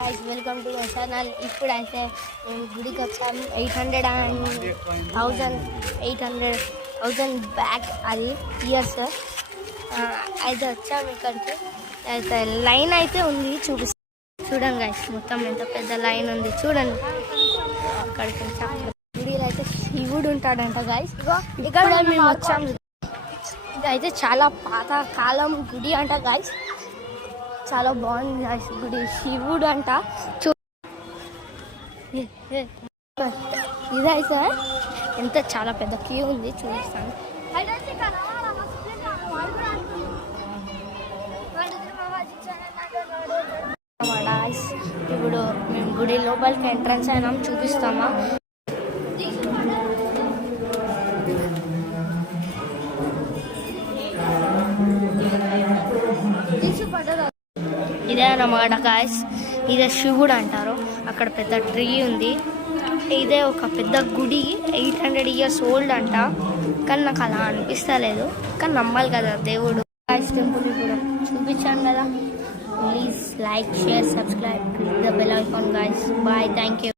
guys, welcome to my channel. ఇప్పుడైతే మేము గుడికి వచ్చాము. 800 బ్యాక్ అది ఇయర్స్ అయితే వచ్చాము ఇక్కడికి. అయితే లైన్ అయితే ఉంది, చూడండి గైస్, మొత్తం ఎంత పెద్ద లైన్ ఉంది చూడండి. అక్కడికి వచ్చాము. గుడిలో అయితే శివుడు ఉంటాడంట గైస్. ఇక్కడ మేము వచ్చాము. ఇదైతే చాలా పాత కాలం గుడి అంట గైస్. చాలా బాగుంది గైస్ గుడి. శివుడు అంట. ఇదైతే ఎంత చాలా పెద్ద క్యూ ఉంది, చూపిస్తాను. ఇప్పుడు మేము గుడి లోపలికి ఎంట్రన్స్ అయినాం, చూపిస్తామా. ఇదే అన్నమాట గాయస్, ఇదే శివుడు అంటారు. అక్కడ పెద్ద ట్రీ ఉంది. ఇదే ఒక పెద్ద గుడి, 800 years ఓల్డ్ అంట. కానీ నాకు అలా అనిపిస్తలేదు, కానీ నమ్మాలి కదా దేవుడు. గాయస్ టెంపుల్ ఇప్పుడు చూపించాను కదా. Please like, share, subscribe, click the bell icon guys. Bye, thank you.